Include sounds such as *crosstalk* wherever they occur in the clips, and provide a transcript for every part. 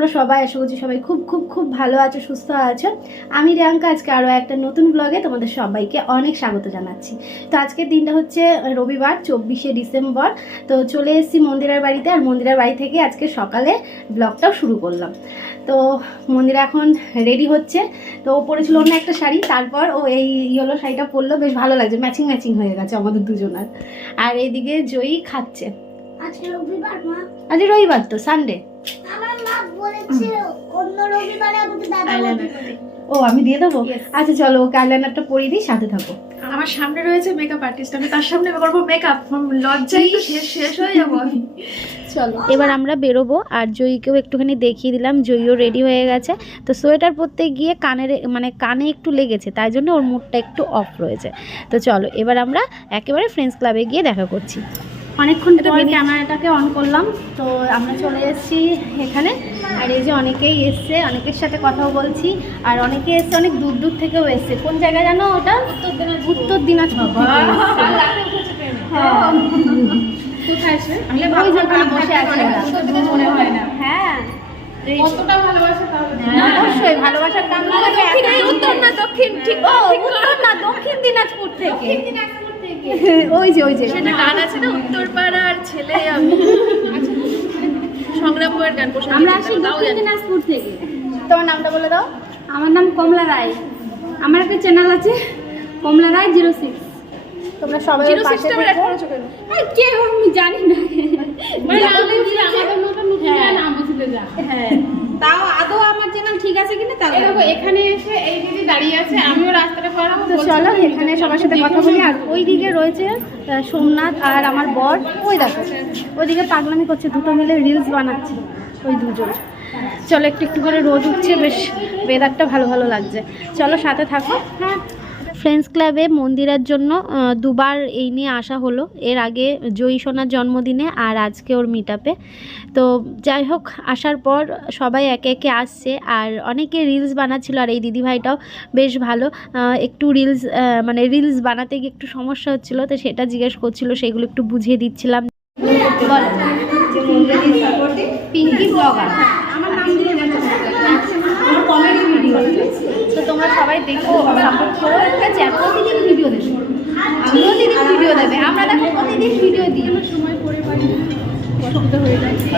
তোমরা সবাই আশা করছি সবাই খুব খুব খুব ভালো আছো সুস্থ আছো। আমি রিয়াঙ্কা আজকে আরও একটা নতুন ব্লগে তোমাদের সবাইকে অনেক স্বাগত জানাচ্ছি। তো আজকের দিনটা হচ্ছে রবিবার চব্বিশে ডিসেম্বর। তো চলে এসেছি মন্দিরের বাড়িতে আর মন্দিরের বাড়ি থেকে আজকে সকালে ব্লগটাও শুরু করলাম। তো মন্দিরা এখন রেডি হচ্ছে। তো ও পরেছিল অন্য একটা শাড়ি তারপর ও এই ইয়েলো শাড়িটা পরলো বেশ ভালো লাগছে ম্যাচিং ম্যাচিং হয়ে গেছে আমাদের দুজনার। আর এইদিকে জয়ী খাচ্ছে। আজকে রবিবার মা। আজ রবিবার তো সানডে আমার মা বলেছে অন্য রবিবারে আমাকে দাদা Eyeliner। বলবে। ও আমি দিয়ে দেবো? আচ্ছা চলো ওকে আইলাইনারটা পরিয়ে দিই সাথে থাকো। আমার সামনে রয়েছে মেকআপ আর্টিস্ট আমি তার সামনে করব মেকআপ লজ্জায় তো শেষ শেষ হয়ে যাব আমি। চলো। এবার আমরা বেরোবো আর জয়ীকেও একটুখানি দেখিয়ে দিলাম জয়ীও রেডি হয়ে গেছে। তো সোয়েটার পরতে গিয়ে কানের মানে কানে একটু লেগেছে তাই জন্য ওর মুডটা একটু অফ রয়েছে। তো চলো এবার আমরা একেবারে ফ্রেন্ডস ক্লাবে গিয়ে দেখা করছি। অনেকক্ষণ পর ক্যামেরাটাকে অন করলাম তো আমরা চলে এসেছি এখানে। আর এই যে অনেকেই এসছে অনেকের সাথে কথাও বলছি আর অনেকে এসছে অনেক দূর দূর থেকেও এসছে। কোন জায়গায় জানো ওটা? উত্তর দিনাজপুর। হ্যাঁ। অবশ্যই ভালোবাসার দক্ষিণ উত্তর না দক্ষিণ ঠিক উত্তর না দক্ষিণ দিনাজপুর থেকে। *laughs* ওই যে ওই যে। সেটা গান আছে না? ছেলে আমি। সংগ্রাম বইয়ের গান প্রসঙ্গে আমরা আসি। দিনাজপুর থেকে। তোমার নামটা বলে দাও। আমার নাম কমলা রায়। আমার একটা চ্যানেল আছে কমলা রায় জিরো সিক্স। তোমরা সবাই জিরো। করেছ কেন কে আমি জানি না। মানে আমাদের মতো নতুন হ্যাঁ। নাম বুঝলে যা। হ্যাঁ। তাও আদৌ আমার চ্যানেল ঠিক আছে কিনা তাও এখানে এসে এই দিদি দাঁড়িয়ে আছে আমিও হব তো চলো এখানে সবার সাথে কথা বলি। আর ওই দিকে রয়েছে সোমনাথ আর আমার বর। ওই দেখো ওইদিকে পাগলামি করছে দুটো মিলে রিলস বানাচ্ছে ওই দুজন। চলো একটু একটু করে রোদ উঠছে বেশ ওয়েদারটা ভালো ভালো লাগছে। চলো সাথে থাকো। হ্যাঁ। ফ্রেন্ডস ক্লাবে মন্দিরের জন্য দুবার এই নিয়ে আসা হলো। এর আগে জয়ী সোনার জন্মদিনে আর আজকে ওর মিট তো যাই হোক আসার পর সবাই একে একে আসছে আর অনেকে রিলস বানাচ্ছিল আর এই দিদিভাইটাও বেশ ভালো। একটু রিলস মানে রিলস বানাতে গিয়ে একটু সমস্যা হচ্ছিল তো সেটা জিজ্ঞেস করছিল সেগুলো একটু বুঝিয়ে দিচ্ছিলাম। পিঙ্কি ব্লগার আমার নাম দিয়ে তো তোমরা সবাই দেখো সাপোর্ট করো ঠিক আছে আর প্রতিদিন ভিডিও দেবে? প্রতিদিন ভিডিও দেবে। আমরা দেখো প্রতিদিন ভিডিও দিই। সময় করে পারি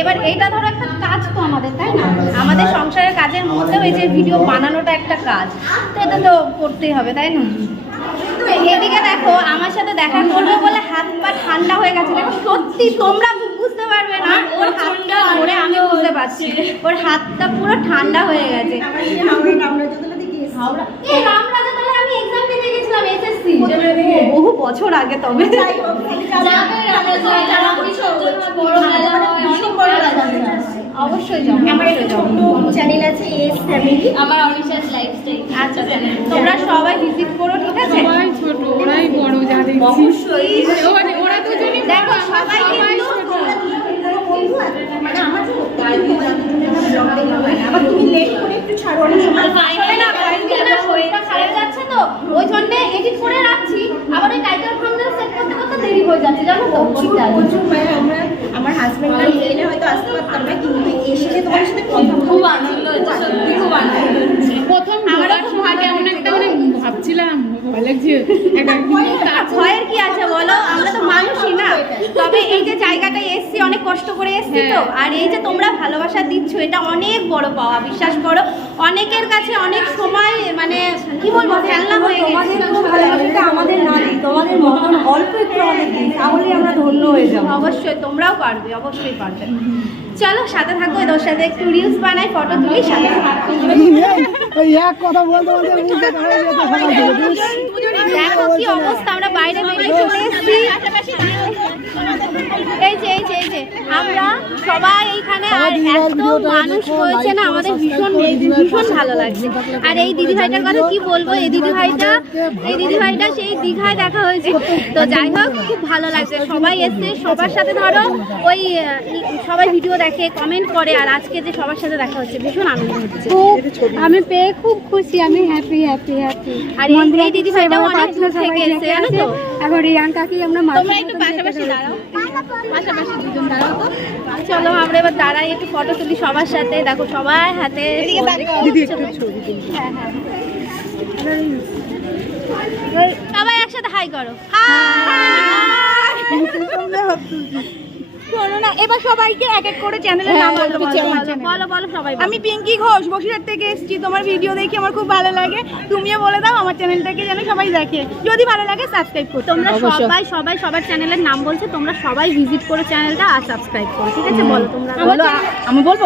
এবার এইটা ধরো একটা কাজ তো আমাদের তাই না? আমাদের সংসারের কাজের মধ্যেও এই যে ভিডিও বানানোটা একটা কাজ। তো এটা তো করতেই হবে তাই না? এদিকে দেখো আমার সাথে দেখা করবে বলে হাত পা ঠান্ডা হয়ে গেছে। দেখো সত্যি তোমরা বুঝতে পারবে না ওর হাতটা ধরে আমি বুঝতে পারছি। ওর হাতটা পুরো ঠান্ডা হয়ে গেছে। হাওড়া এই রামরাজাতলায় আমি এক্সাম দিতে এসএসসি। বহু বছর আগে তবে। অবশ্যই যাব অবশ্যই যাব। চ্যানেল আছে এস ফ্যামিলি আমার অনিশাস লাইফস্টাইল আচ্ছা তোমরা সবাই ভিজিট করো ঠিক আছে? সবাই ছোট ওরাই বড় যা দেখছি। অবশ্যই। ওরা ওরা দুজনই দেখো সবাই কিন্তু বন্ধু আছে। মানে আমার যে আবার তুমি লেট করে একটু ছাড়ো। অনেক সময় আসলে না কয়েকদিন না শরীরটা খারাপ যাচ্ছে তো। ওই জন্য এডিট করে রাখছি আবার ওই টাইটেল থাম্বনেল সেট করতে করতে দেরি হয়ে যাচ্ছে জানো তো? প্রচুর প্রচুর মানে আমরা আমার হাজবেন্ড নিয়ে এলে হয়তো আসতে পারতাম না কিন্তু এসে তোমার সাথে কথা খুব আনন্দ হচ্ছে সত্যি খুব আনন্দ হচ্ছে প্রথম আমার খুব ভাগ্য ভালো কেমন একটা মানে ভাবছিলাম ভালো লাগছে একটা কি ভয়ের কি আছে বলো আমরা তো মানুষই না তবে এই যে জায়গাটায় এসছি অনেক কষ্ট করে এসছি তো। আর এই যে তোমরা ভালোবাসা দিচ্ছ এটা অনেক বড় পাওয়া বিশ্বাস করো। অনেকের কাছে অনেক সময় মানে কি বলব খেলনা হয়ে গেছে। ভালোবাসাটা আমাদের না দিই। তোমাদের মতন অল্প একটু আমাদের দিই তাহলে আমরা ধন্য হয়ে যাব। অবশ্যই তোমরাও পারবে অবশ্যই পারবে। চলো সাথে থাকো এদের সাথে একটু রিলস বানাই ফটো তুলি সাথে। কথা বলতে বলতে হয়ে? দেখো কি অবস্থা আমরা বাইরে বেরিয়ে চলে এসেছি। এই যে এই যে এই যে আমরা সবাই এইখানে আর এত মানুষ না আমাদের ভীষণ ভীষণ ভালো লাগছে। আর এই দিদি ভাইটার কথা কি বলব? এই দিদি ভাইটা এই দিদি ভাইটা সেই দীঘায় দেখা হয়েছে। তো যাই হোক খুব ভালো লাগছে। সবাই এসছে সবার সাথে ধরো ওই সবাই ভিডিও দেখে কমেন্ট করে আর আজকে যে সবার সাথে দেখা হচ্ছে ভীষণ আনন্দ হচ্ছে। আমি পেয়ে খুব খুশি আমি হ্যাপি হ্যাপি হ্যাপি আর এই- এই দিদি ভাইটাও অনেক দূর থেকে এসছে জানো তো? এখন রিয়াঙ্কাকে আমরা তোমরা একটু পাশাপাশি দাঁড়াও। পাশাপাশি দুজন দাঁড়াও তো। চলো আমরা এবার দাঁড়াই একটু ফটো তুলি সবার সাথে। দেখো সবাই হাতে দিদি একটু হ্যাঁ হ্যাঁ। সবাই একসাথে হাই করো। শোনো না এবার সবাইকে এক এক করে চ্যানেলের নাম। বলো বলো সবাই আমি পিঙ্কি ঘোষ বসিরহাট থেকে এসেছি। তোমার ভিডিও দেখে আমার খুব ভালো লাগে। তুমিও বলে দাও আমার চ্যানেলটাকে যেন সবাই দেখে। যদি ভালো লাগে সাবস্ক্রাইব করো। তোমরা সবাই সবাই সবার চ্যানেলের নাম বলছে তোমরা সবাই ভিজিট করো চ্যানেলটা আর সাবস্ক্রাইব করো ঠিক আছে? বলো তোমরা। বলো আমি বলব?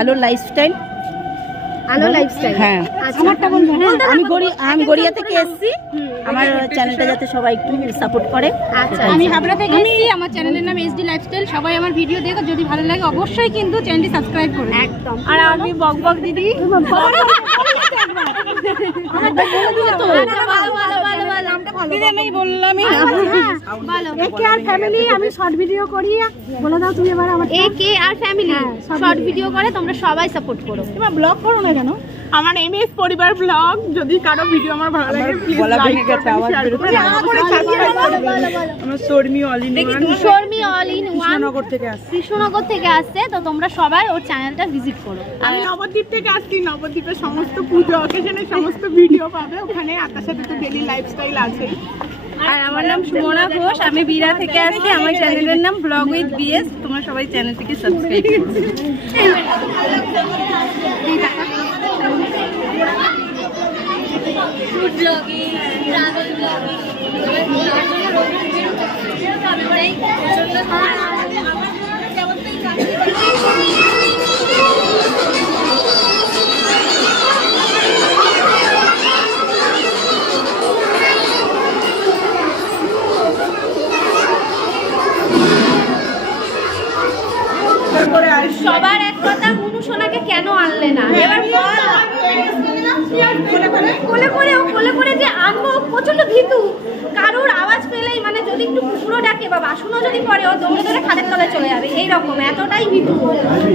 আলোর লাইফস্টাইল আলো লাইফস্টাইল হ্যাঁ। আমারটা বলব হ্যাঁ আমি গড়িয়া আমি গড়িয়া থেকে এসেছি। আমার চ্যানেলটা যাতে সবাই একটু সাপোর্ট করে। আচ্ছা আমি হাবড়া থেকে এসেছি আমার চ্যানেলের নাম এসডি লাইফস্টাইল সবাই আমার ভিডিও দেখো যদি ভালো লাগে অবশ্যই কিন্তু চ্যানেলটি সাবস্ক্রাইব করো একদম। আর আমি বক বক দিদি। আচ্ছা, বলো, বলো, বলো, বলো। দিদি আমি বললামই হ্যাঁ, একে আর ফ্যামিলি আমি শর্ট ভিডিও করি। বলে দাও তুমি এবার আমার A K R family short video করে তোমরা সবাই সাপোর্ট করো। এবার ব্লগ করো না কেন? আমার এম এস পরিবার ব্লগ যদি কারও ভিডিও আমার ভালো লাগে প্লিজ লাইক আমার Sharmi all in Sharmi all in one থেকে আসছে। কৃষ্ণনগর থেকে আসছে তো তোমরা সবাই ওর চ্যানেলটা ভিজিট করো। আমি নবদ্বীপ থেকে আসছি নবদ্বীপের সমস্ত পুজো অকেশনের সমস্ত ভিডিও পাবে ওখানে আর তার সাথে তো ডেলি লাইফস্টাইল আছে আর আমার নাম সুমনা ঘোষ আমি বিরা থেকে আসছি আমার চ্যানেলের নাম ব্লগ উইথ বিএস তোমরা সবাই চ্যানেলটিকে সাবস্ক্রাইব *laughs* সবার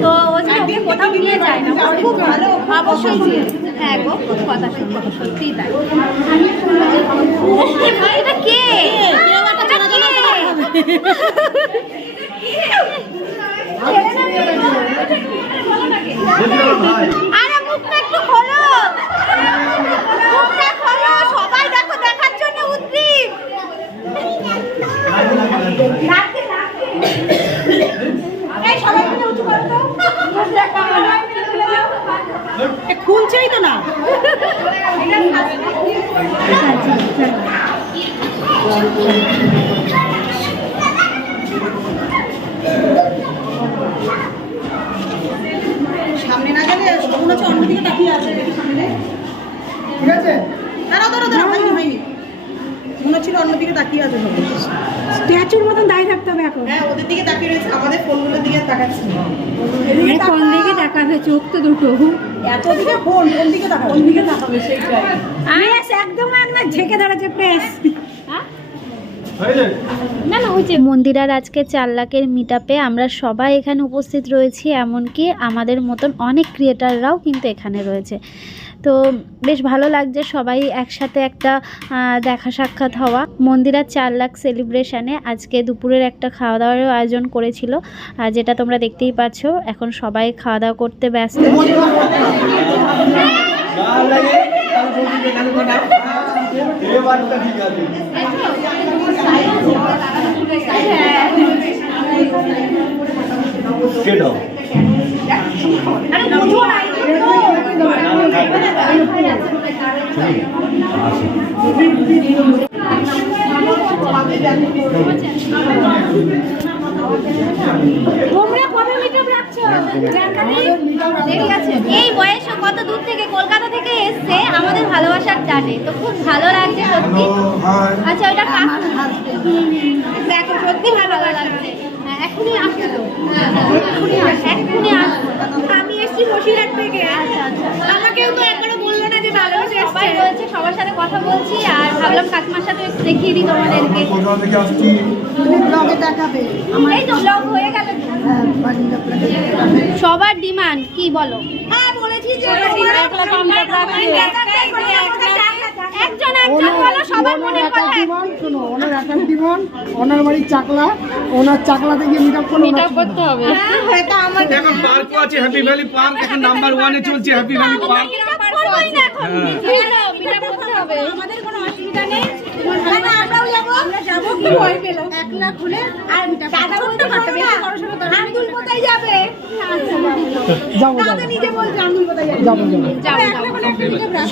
তো ও যে ওকে কোথাও নিয়ে যায় না ও খুব ভালো অবশ্যই হ্যাঁ গো কথা সত্যি সত্যিই তাই। এটা কে? সবাই দেখো, দেখার জন্য উদ্গ্রীব রাখতে, রাখতে। এই সবাই মিলে উঁচু করো তো। খুলছেই তো না। সামনে না গেলে মনে হচ্ছে অন্যদিকে তাকিয়ে আছে। সামনে ঠিক আছে? দাঁড়াও দাঁড়াও দাঁড়াও হয়নি হয়নি। মনে হচ্ছিল অন্যদিকে তাকিয়ে আছে স্ট্যাচুর মতন দাঁড়িয়ে থাকতে হবে এখন। হ্যাঁ ওদের দিকে তাকিয়ে রয়েছে আমাদের ফোনগুলোর দিকে তাকাচ্ছে কোন দিকে তাকাবে? চোখ তো দুটো। এত দিকে ফোন কোন দিকে তাকাবে? কোন দিকে তাকাবে সেইটাই একদম একদম ঝেঁকে ধরেছে প্রেস। না না ওই যে মন্দিরার আজকে চার লাখের মিট আমরা সবাই এখানে উপস্থিত রয়েছি এমনকি আমাদের মতন অনেক ক্রিয়েটাররাও কিন্তু এখানে রয়েছে। তো বেশ ভালো লাগছে সবাই একসাথে একটা দেখা সাক্ষাৎ হওয়া। মন্দিরার চার লাখ সেলিব্রেশনে আজকে দুপুরের একটা খাওয়া দাওয়ারও আয়োজন করেছিল, আর যেটা তোমরা দেখতেই পাচ্ছ, এখন সবাই খাওয়া দাওয়া করতে ব্যস্ত। এই বয়সে কত দূর থেকে কলকাতা থেকে এসছে আমাদের ভালোবাসার টানে। তো খুব ভালো লাগছে সত্যি। আচ্ছা ওটা দেখো সত্যি ভালো লাগছে। এখনই আসছে আমি এসেছি বসিরহাট থেকে। আমাকেও তো একবারও বলল না যে ভালোবাসা সবাই রয়েছে সবার সাথে কথা বলছি আর ভাবলাম কাকিমার সাথে একটু দেখিয়ে দিই তোমাদেরকে। কোথা থেকে আসছি? ব্লগে দেখাবে। এই তো ব্লগ হয়ে গেল। সবার ডিমান্ড কি বলো? হ্যাঁ বলেছি যে একজন একজন বলো সবাই আমার ওনার একার ডিমান্ড শোনো ওনার একার ডিমান্ড ওনার চাকলা থেকে মিট আপ করতে হবে। এখন পার্ক আছে হ্যাপি ভ্যালি পার্ক এখন নাম্বার ওয়ানে চলছে হ্যাপি ভ্যালি পার্ক করবোই না এখন। হ্যাঁ। মিটা করতে হবে। আমাদের ভয় পেল এক লাখ হলে আর পারবে আব্দুল কোথায় যাবে?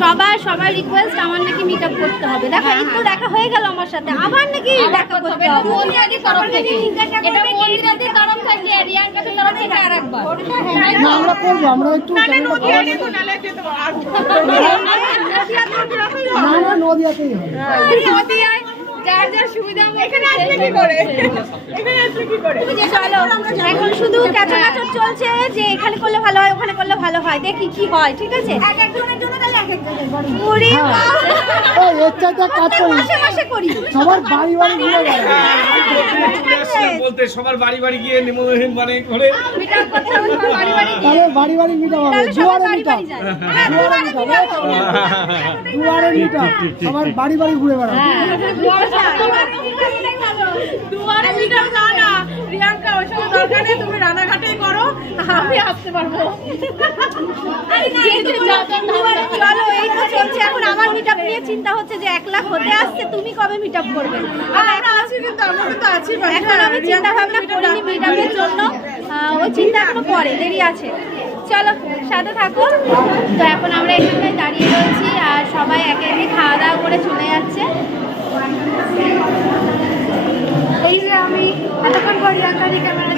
সবার সবার রিকোয়েস্ট আমার নাকি মিট আপ করতে হবে। দেখো এই তো দেখা হয়ে গেল আমার সাথে। আবার নাকি দেখা করতে হবে। মন্দিরাদি তরফ থেকে। এটা মন্দিরাদি তরফ থেকে রিয়াঙ্কাদের তরফ থেকে আরেকবার। না আমরা করব আমরা একটু নদিয়া যেত নালে যেত আর না না নদিয়াতেই হবে। নদিয়ায় যার যার সুবিধা এখানে আসবে কি করে? এখানে আসবে কি করে? এখন শুধু ক্যাচাকাচর চলছে যে এখানে করলে ভালো হয় ওখানে করলে ভালো হয়। দেখি কি হয় ঠিক আছে? এক একজনের জন্য তাহলে এক এক ওরে বাবা। এই এর কাজ করি মাসে মাসে করি। সবার বাড়ি বাড়ি ঘুরে আসছে বলতে সবার বাড়ি বাড়ি গিয়ে নিমন্ত্রণ মানে করে। বাড়ি বাড়ি তাহলে বাড়ি বাড়ি মিট হবে। দুয়ারে বাড়ি মিট আপ বাড়ি যায়। হ্যাঁ দুয়ারে মিট সবার বাড়ি বাড়ি ঘুরে বেড়াবো দুয়ারে মিটার না না রিয়াঙ্কা ওইসব দরকার নেই তুমি রানাঘাটেই করো আমি আসতে পারব। চলো এই তো চলছে। এখন আমার মিট আপ নিয়ে চিন্তা হচ্ছে যে এক লাখ হতে আসছে তুমি কবে মিট আপ করবে। এখন আমি চিন্তা ভাবনা করিনি মিট আপের জন্য। ওই চিন্তা এখনও পরে দেরি আছে। চলো সাথে থাকো। তো এখন আমরা এখানটায় দাঁড়িয়ে রয়েছি আর সবাই একে একে খাওয়া দাওয়া করে চলে যাচ্ছে। এই যে আমি এতক্ষণ পর রিয়াঙ্কারি ক্যামেরা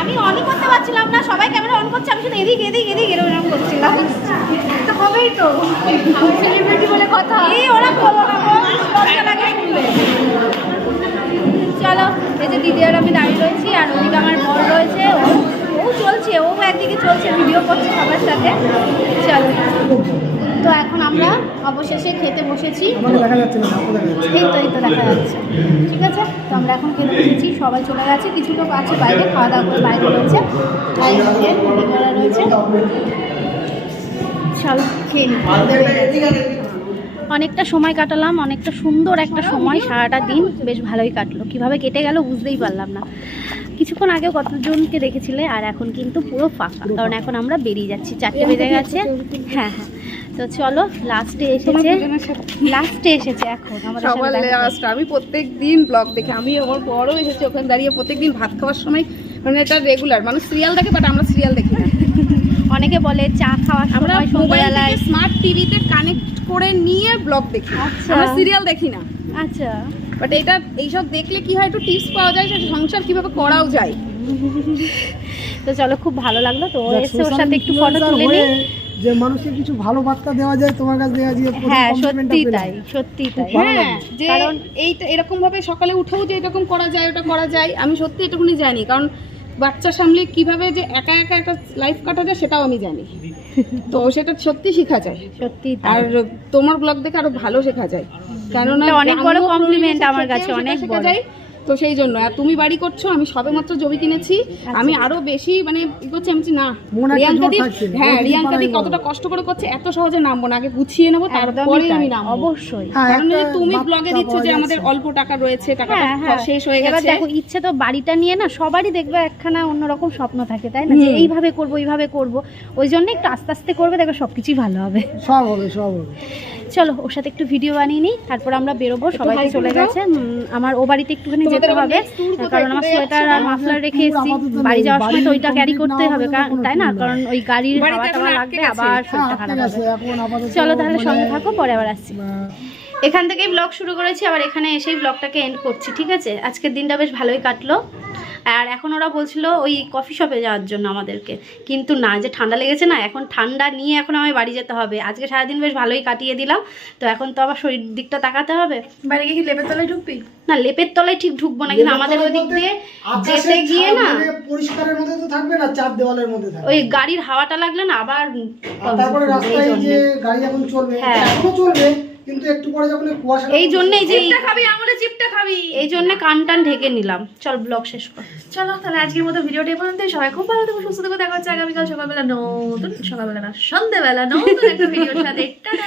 আমি অনই করতে পারছিলাম না সবাই ক্যামেরা অন করছে আমি শুধু এদিক এদিক এদিক এরকম করছিলাম। তো হবেই তো। সেলিব্রিটি বলে কথা। এই ওরা বলো না লজ্জা লাগে শুনলে চলো এই যে দিদি আর আমি দাঁড়িয়ে রয়েছি আর ওদিকে আমার বর রয়েছে। ও ও চলছে ও একদিকে চলছে ভিডিও করছে সবার সাথে। চলো। এখন আমরা অবশেষে খেতে বসেছি। এই তো এই তো দেখা যাচ্ছে। ঠিক আছে? তো আমরা এখন খেতে বসেছি সবাই চলে গেছে। কিছু লোক আছে বাইরে খাওয়া দাওয়া করে বাইরে রয়েছে। আর এদিকে রয়েছে চলো খেয়ে নিই। অনেকটা সময় কাটালাম অনেকটা সুন্দর একটা সময় সারাটা দিন। বেশ ভালোই কাটলো। কীভাবে কেটে গেল বুঝতেই পারলাম না। কিছুক্ষণ আগে কতজনকে দেখেছিলে আর এখন কিন্তু পুরো ফাঁকা। কারণ এখন আমরা বেরিয়ে যাচ্ছি। চারটে বেজে গেছে। হ্যাঁ হ্যাঁ। তো চলো লাস্টে এসেছে। লাস্টে এসেছে এখন আমাদের সবার লাস্ট আমি প্রত্যেক দিন ব্লগ দেখি আমি আমার বড় এসেছি ওখানে দাঁড়িয়ে। প্রত্যেক দিন ভাত খাওয়ার সময় মানে এটা রেগুলার মানুষ সিরিয়াল দেখে বাট আমরা সিরিয়াল দেখি না। *laughs* অনেকে বলে চা খাওয়ার আমরা সময় মোবাইল সন্ধ্যাবেলায় স্মার্ট টিভিতে কানেক্ট করে নিয়ে ব্লগ দেখি। আচ্ছা। আমরা সিরিয়াল দেখি না। আচ্ছা। বাট এটা এইসব দেখলে কি হয় একটু টিপস পাওয়া যায় যে সংসার কীভাবে করাও যায়। *laughs* তো চলো খুব ভালো লাগল। তো এসে ওর সাথে একটু ফটো তুলে নিই যে মানুষকে কিছু ভালো বার্তা দেওয়া যায় তোমার কাছে দেওয়া যায় হ্যাঁ সত্যি তাই সত্যি তাই। হ্যাঁ যে কারণ এইটা এরকম ভাবে সকালে উঠেও যে এরকম করা যায় ওটা করা যায় আমি সত্যি এটুকুনি জানি। কারণ বাচ্চা সামলে কীভাবে যে একা একা একটা লাইফ কাটা যায় সেটাও আমি জানি। তো সেটা সত্যি শেখা যায়। সত্যি আর তোমার ব্লগ দেখে আরও ভালো শেখা যায়। কেননা অনেক বড় পরিবেশের আমার কাছে, অনেক শেখা বড়। তো সেই জন্য। আর তুমি বাড়ি করছ আমি সবেমাত্র জমি কিনেছি। আচ্ছা। আমি আরও বেশি মানে করছি আমি না মনে রিয়াঙ্কা জোর দি হ্যাঁ ওই রিয়াঙ্কা দি কতটা কষ্ট করে করছে এত সহজে নামবো না। আগে গুছিয়ে নেব তারপরে আমি নামবো। অবশ্যই। হ্যাঁ, কারণ এই যে একটা তুমি ব্লগে দিচ্ছ যে আমাদের অল্প টাকা রয়েছে টাকাটা হ্যাঁ হ্যাঁ। শেষ হয়ে গেছে। দেখো ইচ্ছে তো বাড়িটা নিয়ে না সবারই দেখবে একখানা অন্যরকম স্বপ্ন থাকে তাই না? যে এইভাবে করব এইভাবে করব। ওই জন্য একটু আস্তে আস্তে করবে দেখো সবকিছুই ভালো হবে। সব হবে সব হবে। চলো ওর সাথে একটু ভিডিও বানিয়ে নিই তারপর আমরা বেরোবো সবাই চলে গেছে। আমার ও বাড়িতে একটুখানি যেতে হবে? কারণ আমার সোয়েটার আর মাফলার রেখে এসেছি। বাড়ি যাওয়ার সময় তো ওইটা ক্যারি করতে হবে তাই না? কারণ ওই গাড়ির হাওয়া টাওয়া লাগবে আবার হ্যাঁ শরীরটা খারাপ হবে। চলো তাহলে মানে, সঙ্গে থাকো পরে আবার আসছি। এখান থেকেই ব্লগ শুরু করেছি আবার এখানে এসেই ব্লগটাকে এন্ড করছি ঠিক আছে? আজকের দিনটা বেশ ভালোই কাটলো। আর এখন ওরা বলছিল ওই কফি শপে যাওয়ার জন্য আমাদেরকে। কিন্তু না যে ঠান্ডা লেগেছে না এখন ঠান্ডা নিয়ে এখন আমায় বাড়ি যেতে হবে। আজকে সারাদিন বেশ ভালোই কাটিয়ে দিলাম। তো এখন তো আবার শরীর দিকটা তাকাতে হবে। বাড়ি গিয়ে কি লেপের তলায় ঢুকবি? না লেপের তলায় ঠিক ঢুকবো না কিন্তু আমাদের ওই দিক দিয়ে যেতে গিয়ে না মানে পরিষ্কারের মধ্যে তো থাকবে না চার দেওয়ালের মধ্যে থাকবে। ওই গাড়ির হাওয়াটা লাগলে না আবার তারপরে রাস্তায় যে গাড়ি এখন চলবে হ্যাঁ। এখনও চলবে? কিন্তু একটু পরে যখন এই কুয়াশা এই জন্যই যে চিপটা খাবি আমলে চিপটা খাবি। এই জন্য কান টান ঢেকে নিলাম। চল ব্লগ শেষ কর। চলো তাহলে আজকের মতো ভিডিওটা পর্যন্ত পর্যন্তই। সবাই খুব ভালো থেকো সুস্থ থেকো। দেখা হচ্ছে আগামীকাল সকালবেলা নতুন সকালবেলা না সন্ধ্যেবেলা নতুন একটা ভিডিওর সাথে। টাটা!